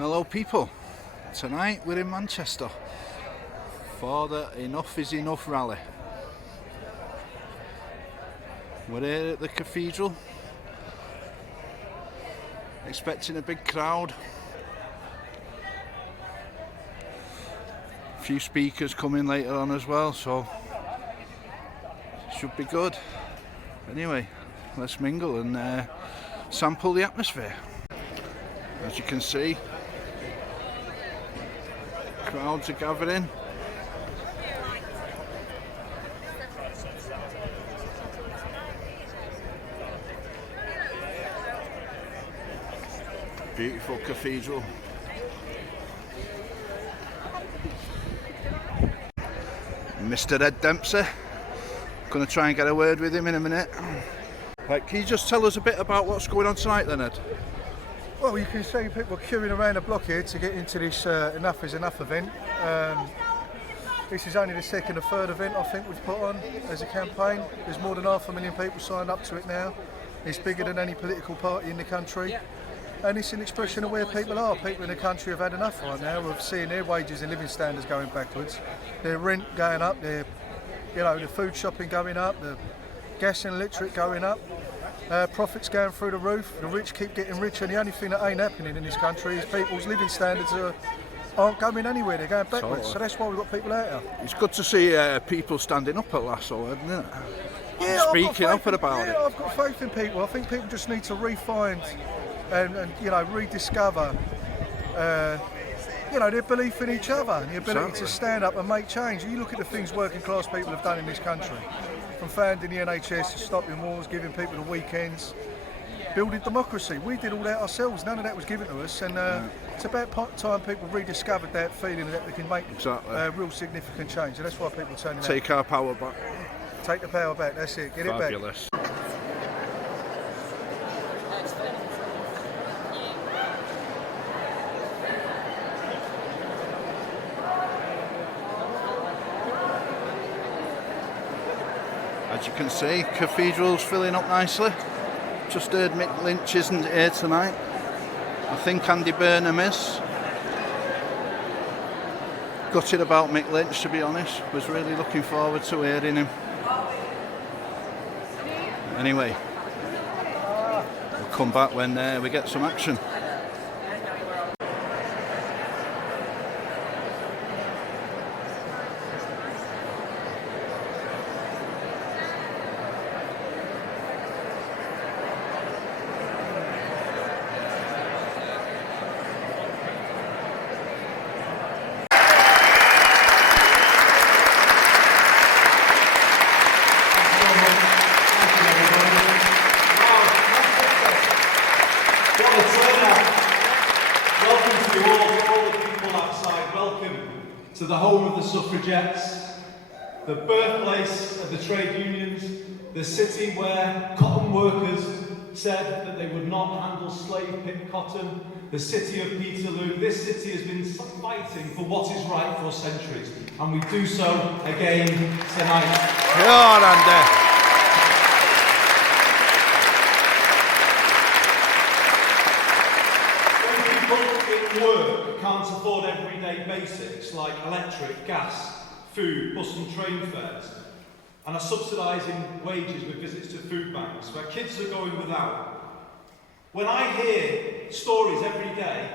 Hello people, tonight we're in Manchester for the Enough is Enough rally. We're here at the cathedral, expecting a big crowd. A few speakers coming later on as well, so should be good. Anyway, let's mingle and sample the atmosphere. As you can see, crowds are gathering. Beautiful cathedral. Mr. Ed Dempsey. Gonna try and get a word with him in a minute. Right, can you just tell us a bit about what's going on tonight then, Ed? Well, you can see people queuing around the block here to get into this Enough is Enough event. This is only the second or third event I think we've put on as a campaign. There's more than 500,000 people signed up to it now. It's bigger than any political party in the country. And it's an expression of where people are. People in the country have had enough right now of seeing their wages and living standards going backwards, their rent going up, the food shopping going up, the gas and electric going up. Profits going through the roof, the rich keep getting richer, and the only thing that ain't happening in this country is people's living standards aren't going anywhere, they're going backwards. So that's why we've got people out here. It's good to see people standing up at last, isn't it? Yeah, speaking up about it. Yeah, I've got faith in people. I think people just need to re-find and rediscover their belief in each other and the ability to stand up and make change. You look at the things working class people have done in this country. From founding the NHS to stopping wars, giving people the weekends, building democracy. We did all that ourselves, none of that was given to us, and it's about time people rediscovered that feeling that they can make real significant change, and that's why people are turning out. Take our power back. Take the power back, that's it, get Fabulous. It back. As you can see, cathedral's filling up nicely. Just heard Mick Lynch isn't here tonight. I think Andy Burnham is. Gutted about Mick Lynch, to be honest. Was really looking forward to hearing him. Anyway, we'll come back when we get some action. To the home of the suffragettes, the birthplace of the trade unions, the city where cotton workers said that they would not handle slave-picked cotton, the city of Peterloo. This city has been fighting for what is right for centuries, and we do so again tonight. Go Andy. Work can't afford everyday basics like electric, gas, food, bus and train fares, and are subsidising wages with visits to food banks where kids are going without. When I hear stories every day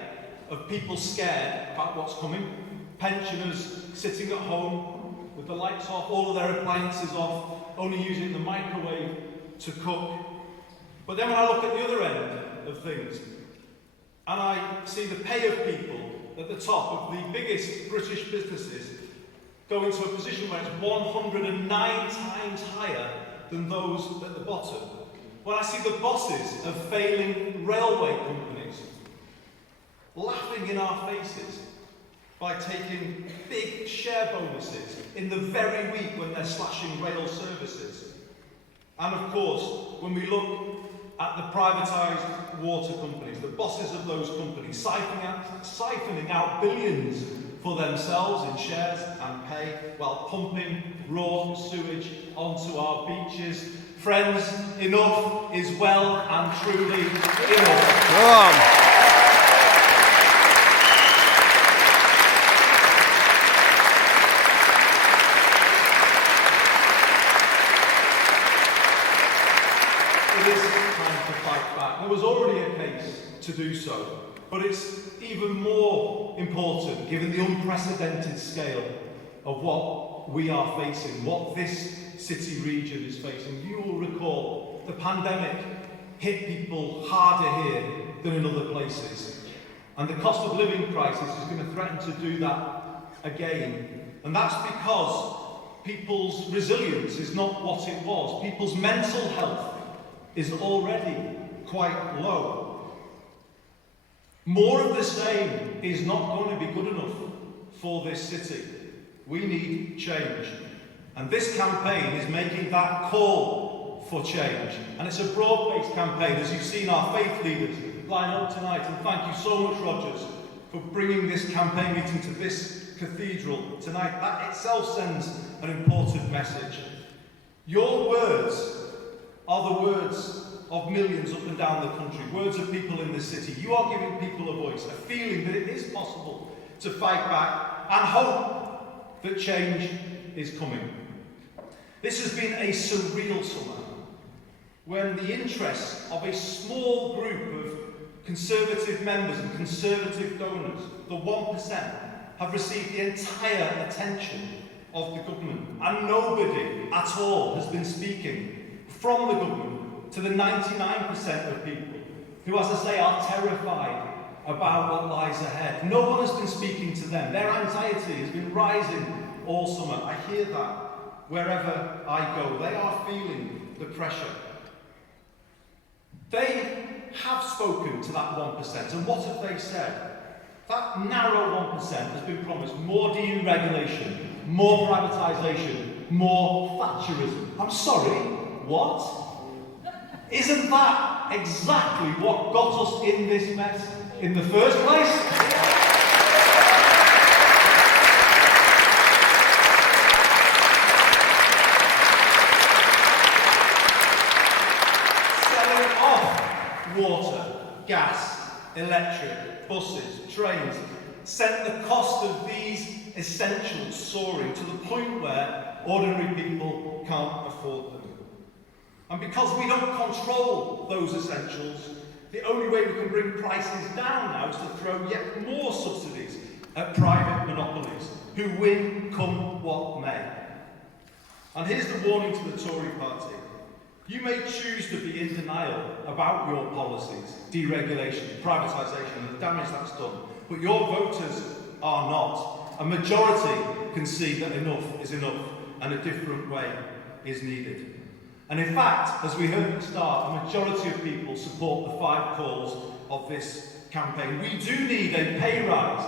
of people scared about what's coming, pensioners sitting at home with the lights off, all of their appliances off, only using the microwave to cook. But then when I look at the other end of things, and I see the pay of people at the top of the biggest British businesses go into a position where it's 109 times higher than those at the bottom. When I see the bosses of failing railway companies laughing in our faces by taking big share bonuses in the very week when they're slashing rail services. And of course, when we look at the privatised water companies, the bosses of those companies siphoning out billions for themselves in shares and pay while pumping raw sewage onto our beaches. Friends, enough is well and truly enough. Go on. is time to fight back. There was already a case to do so, but it's even more important given the unprecedented scale of what we are facing, what this city region is facing. You will recall the pandemic hit people harder here than in other places. And the cost of living crisis is going to threaten to do that again. And that's because people's resilience is not what it was. People's mental health is already quite low. More of the same is not going to be good enough for this city. We need change. And this campaign is making that call for change. And it's a broad-based campaign, as you've seen our faith leaders line up tonight. And thank you so much, Rogers, for bringing this campaign meeting to this cathedral tonight. That itself sends an important message. Your words are the words of millions up and down the country, words of people in this city. You are giving people a voice, a feeling that it is possible to fight back and hope that change is coming. This has been a surreal summer when the interests of a small group of Conservative members and Conservative donors, the 1%, have received the entire attention of the government. And nobody at all has been speaking from the government to the 99% of people who, as I say, are terrified about what lies ahead. No one has been speaking to them. Their anxiety has been rising all summer. I hear that wherever I go. They are feeling the pressure. They have spoken to that 1%, and what have they said? That narrow 1% has been promised more deregulation, more privatisation, more Thatcherism. I'm sorry, what? Isn't that exactly what got us in this mess in the first place? Water, gas, electric, buses, trains sent the cost of these essentials soaring to the point where ordinary people can't afford them. And because we don't control those essentials, the only way we can bring prices down now is to throw yet more subsidies at private monopolies who win come what may. And here's the warning to the Tory party. You may choose to be in denial about your policies, deregulation, privatisation and the damage that's done, but your voters are not. A majority can see that enough is enough and a different way is needed. And in fact, as we heard at the start, a majority of people support the 5 calls of this campaign. We do need a pay rise,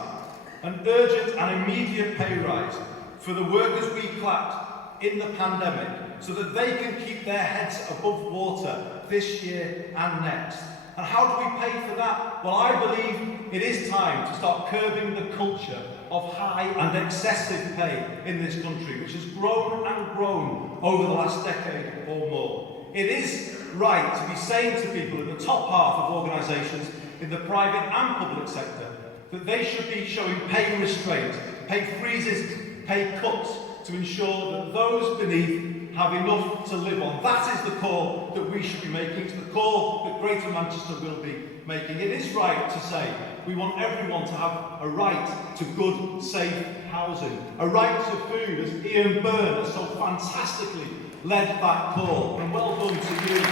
an urgent and immediate pay rise for the workers we clapped in the pandemic, so that they can keep their heads above water this year and next. And how do we pay for that? Well, I believe it is time to start curbing the culture of high and excessive pay in this country, which has grown and grown over the last decade or more. It is right to be saying to people in the top half of organisations in the private and public sector that they should be showing pay restraint, pay freezes, pay cuts to ensure that those beneath have enough to live on. That is the call that we should be making. It's the call that Greater Manchester will be making. It is right to say we want everyone to have a right to good, safe housing, a right to food, as Ian Byrne has so fantastically led that call. And well done to you, Ian.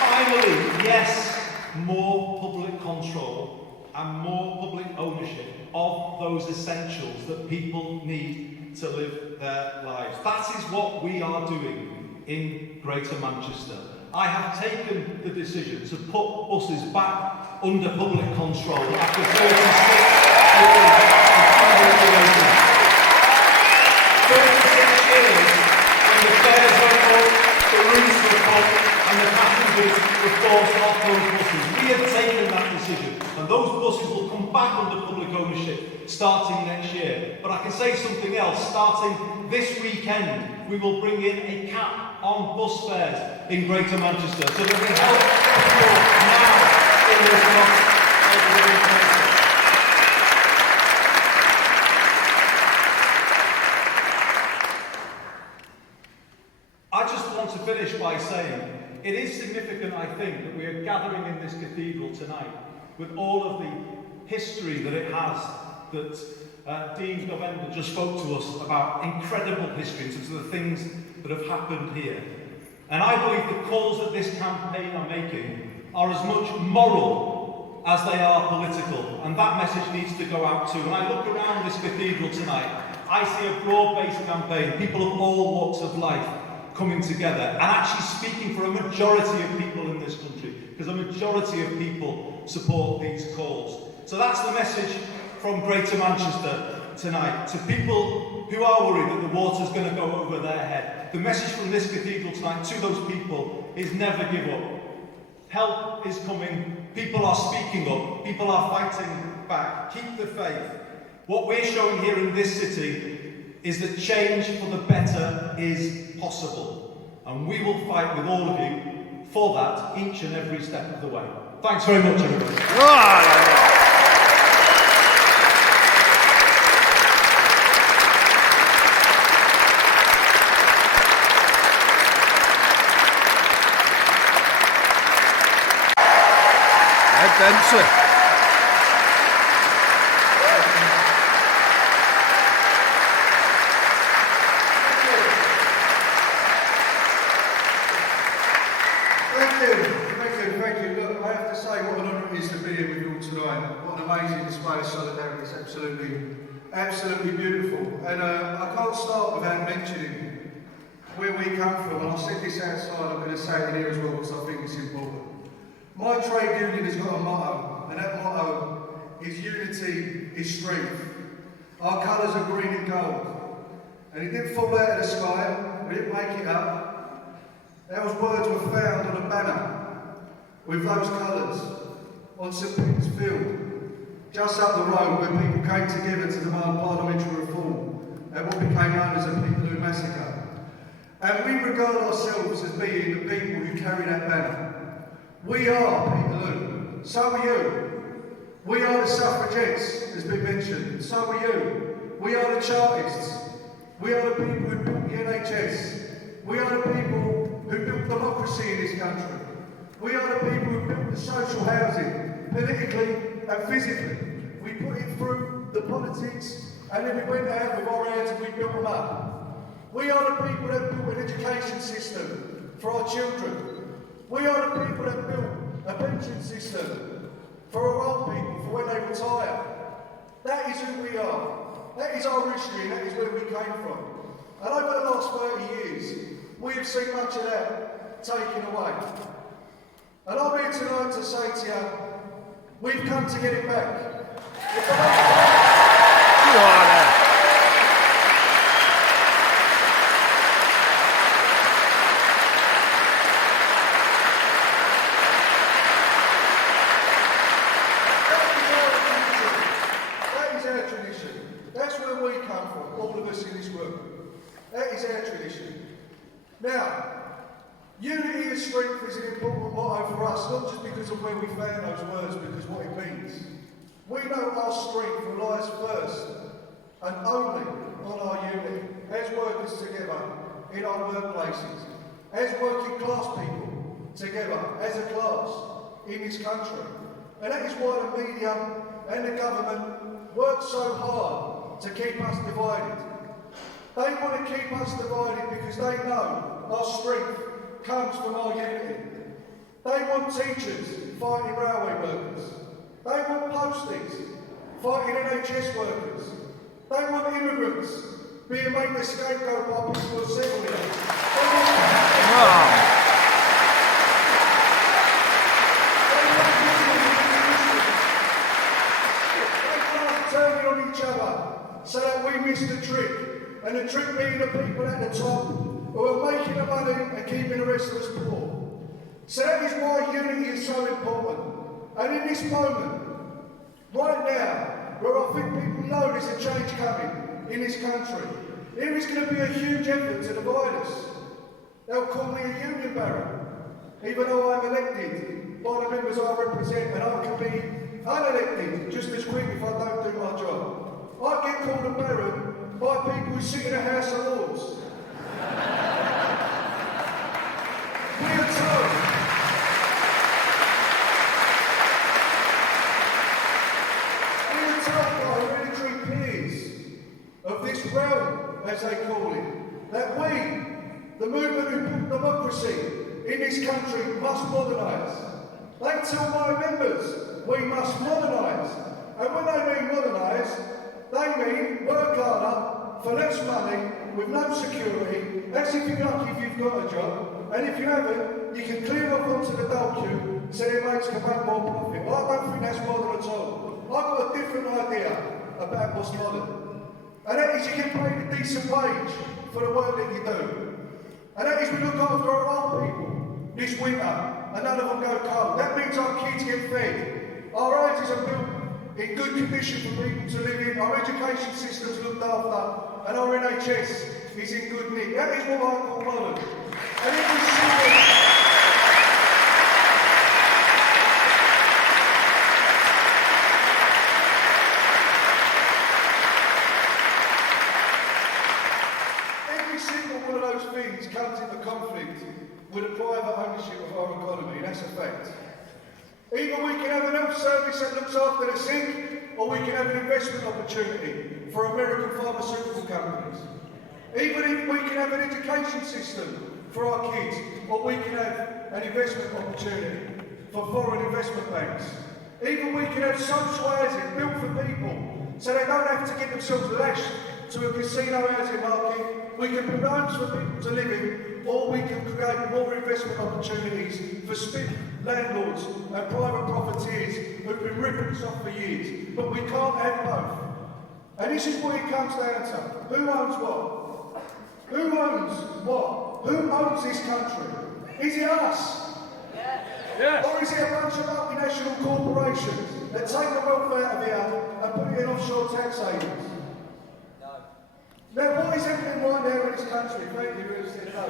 Finally, yes, more public control and more public ownership of those essentials that people need to live their lives. That is what we are doing in Greater Manchester. I have taken the decision to put buses back under public control after 36 years of regulation. 36 years when the fares went up, the routes were cut, and the passengers were forced off those buses. We have taken that decision, and those buses will come back under public ownership starting next year. But I can say something else. Starting this weekend, we will bring in a cap on bus fares in Greater Manchester, so that we help people now in this cost of living crisis. by saying it is significant, I think, that we are gathering in this cathedral tonight with all of the history that it has, that Dean Govender just spoke to us about, incredible history in terms of the things that have happened here. And I believe the calls that this campaign are making are as much moral as they are political, and that message needs to go out too. When I look around this cathedral tonight, I see a broad-based campaign, people of all walks of life coming together and actually speaking for a majority of people in this country, because a majority of people support these calls. So that's the message from Greater Manchester tonight to people who are worried that the water's going to go over their head. The message from this cathedral tonight to those people is never give up. Help is coming, people are speaking up, people are fighting back. Keep the faith. What we're showing here in this city is that change for the better is possible. And we will fight with all of you for that each and every step of the way. Thanks very much, everybody. Dempsey. Thank you. Look, I have to say what an honour it is to be here with you all tonight. What an amazing display of solidarity. It's absolutely beautiful. And I can't start without mentioning where we come from. And I said this outside, I'm going to say it here as well because I think it's important. My trade union has got a motto, and that motto is unity is strength. Our colours are green and gold. And it didn't fall out of the sky, we didn't make it up. Those words were found on a banner with those colours on St Peter's Field, just up the road where people came together to demand parliamentary reform and what became known as the Peterloo Massacre. And we regard ourselves as being the people who carry that banner. We are Peterloo, so are you. We are the suffragettes, has been mentioned, so are you. We are the Chartists. We are the people who built the NHS. We are the people who built democracy in this country. We are the people who built the social housing, politically and physically. We put it through the politics and then we went out with our hands and we built them up. We are the people that built an education system for our children. We are the people that built a pension system for our old people, for when they retire. That is who we are. That is our history and that is where we came from. And over the last 30 years, we have seen much of that taken away. And I'm here tonight to say to you, we've come to get it back. Now, unity and strength is an important motto for us, not just because of where we found those words, because what it means. We know our strength relies first and only on our unity, as workers together in our workplaces, as working class people together as a class in this country. And that is why the media and the government work so hard to keep us divided. They want to keep us divided because they know our strength comes from our unity. They want teachers fighting railway workers. They want posties fighting NHS workers. They want immigrants being made the scapegoat by people who are settled here. They want us turning on each other so that we miss the trick. And the trick being the people at the top who are making the money and keeping the rest of us poor. So that is why unity is so important. And in this moment, right now, where I think people know there's a change coming in this country, there is going to be a huge effort to divide us. They'll call me a union baron, even though I'm elected by the members I represent, and I can be unelected just as quick if I don't do my job. I get called a baron by people who sit in a House of Lords. as they call it. That we, the movement who built democracy in this country, must modernise. They tell my members we must modernise. And when they mean modernise, they mean work harder for less money with no security. That's if you're lucky if you've got a job. And if you haven't, you can clear off onto the dole queue so their mates can make more profit. Well, I don't think that's modern at all. I've got a different idea about what's modern. And that is you get paid a decent wage for the work that you do. And that is we look after our old people this winter and none of them go cold. That means our kids get fed. Our houses are built in good condition for people to live in. Our education system's looked after and our NHS is in good nick. That is what I call modern. And every single one of those things comes into conflict with the private ownership of our economy, that's a fact. Either we can have an health service that looks after the sick, or we can have an investment opportunity for American pharmaceutical companies. Even if we can have an education system for our kids, or we can have an investment opportunity for foreign investment banks. Even we can have social housing built for people, so they don't have to get themselves lashed to a casino housing market. We can build homes for people to live in, or we can create more investment opportunities for landlords and private profiteers who've been ripping us off for years. But we can't have both. And this is what it comes down to. Who owns what? Who owns what? Who owns this country? Is it us? Yes. Or is it a bunch of multinational corporations that take the wealth out of here and put it in offshore tax havens? Now, what is happening right now in this country? Thank you, who said no.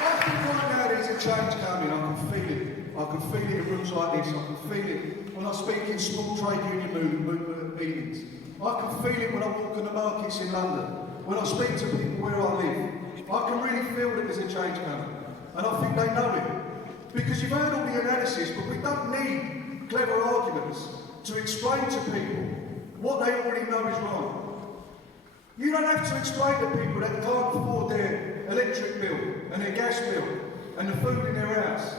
I think right now there's a change coming. I can feel it. I can feel it in rooms like this. I can feel it when I speak in small trade union movement meetings. I can feel it when I walk in the markets in London. When I speak to people where I live. I can really feel that there's a change coming. And I think they know it. Because you've heard all the analysis, but we don't need clever arguments to explain to people what they already know is wrong. You don't have to explain to people that can't afford their electric bill and their gas bill and the food in their house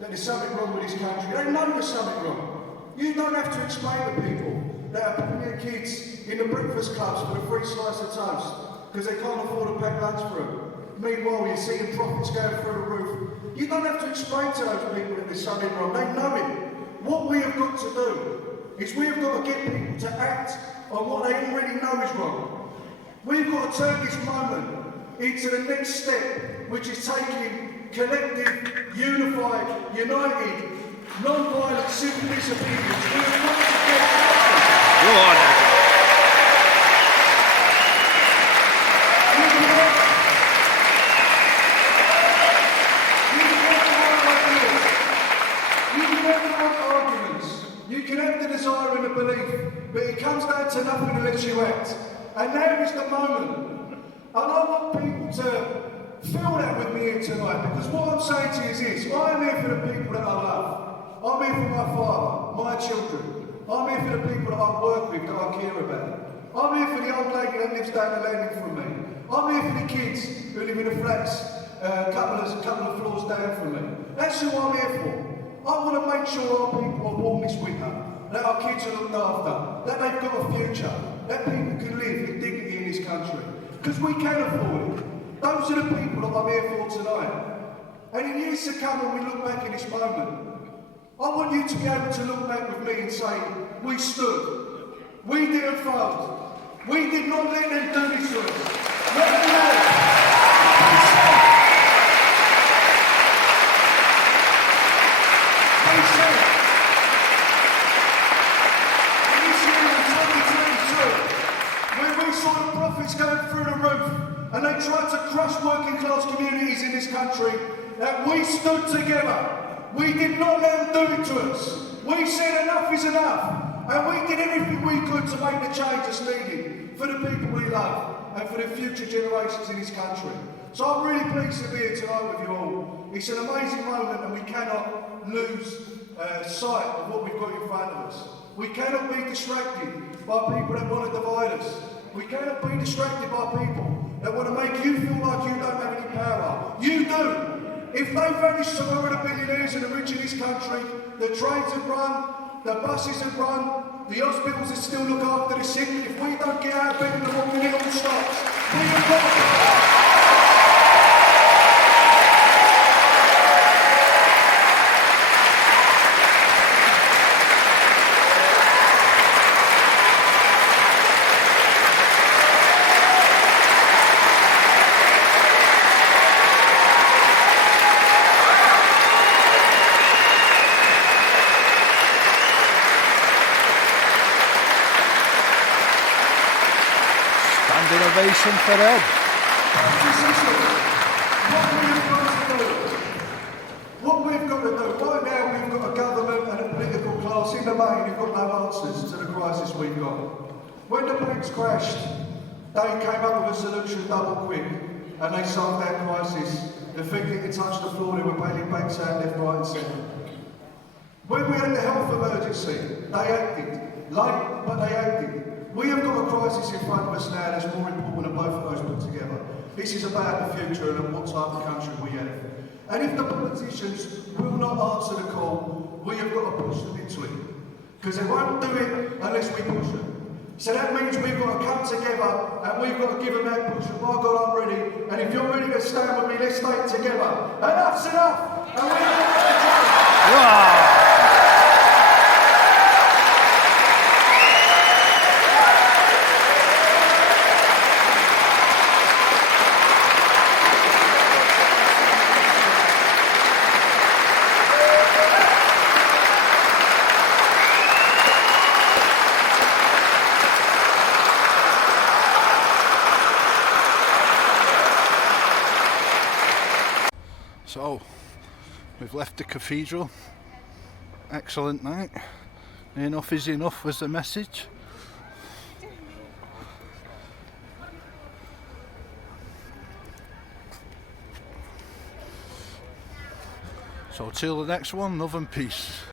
that there's something wrong with this country. They know there's something wrong. You don't have to explain to people that are putting their kids in the breakfast clubs for a free slice of toast because they can't afford to pack lunch for them. Meanwhile, you're seeing profits going through the roof. You don't have to explain to those people that there's something wrong. They know it. What we have got to do is we have got to get people to act on what they already know is wrong. We've got to turn this moment into the next step, which is taking collective, unified, united, non-violent civil disobedience. We have got to get Go on, You can have the desire and the belief, but it comes down to nothing unless you act. And now is the moment. And I want people to feel that with me here tonight, because what I'm saying to you is this: I am here for the people that I love. I'm here for my father, my children. I'm here for the people that I work with, that I care about. I'm here for the old lady that lives down the landing from me. I'm here for the kids who live in the flats a couple of floors down from me. That's who I'm here for. I want to make sure our people are warm this winter, that our kids are looked after, that they've got a future, that people can live with dignity in this country. Because we can afford it. Those are the people that I'm here for tonight. And in years to come, when we look back in this moment, I want you to be able to look back with me and say, we stood, we didn't fold, we did not let them do this to us. Let them know. Going through the roof and they tried to crush working class communities in this country, that we stood together. We did not let them do it to us. We said enough is enough, and we did everything we could to make the change that's needed for the people we love and for the future generations in this country. So I'm really pleased to be here tonight with you all. It's an amazing moment, and we cannot lose sight of what we've got in front of us. We cannot be distracted by people that want to divide us. We cannot be distracted by people that want to make you feel like you don't have any power. You do. If they vanish tomorrow, the billionaires and the rich in this country, the trains have run, the buses have run, the hospitals that still look after the sick. If we don't get out of bed in the morning, it all stops. We have got Standing ovation for Ed. What we've got to do, right now we've got a government and a political class in the main who've got no answers to the crisis we've got. When the banks crashed, they came up with a solution double quick, and they solved that crisis. The thing that touched the floor, they were bailing banks out left, right and centre. When we had the health emergency, they acted. Late, but they acted. We have got a crisis in front of us now that's more important than both of those put together. This is about the future and what type of country we have. And if the politicians will not answer the call, we have got to push them into it. Because they won't do it unless we push them. So that means we've got to come together and we've got to give them that push. And by God, I'm ready. And if you're ready to stand with me, let's stay together. Enough's enough! And we're going to So, we've left the cathedral. Excellent night. Enough is enough was the message. So till the next one, love and peace.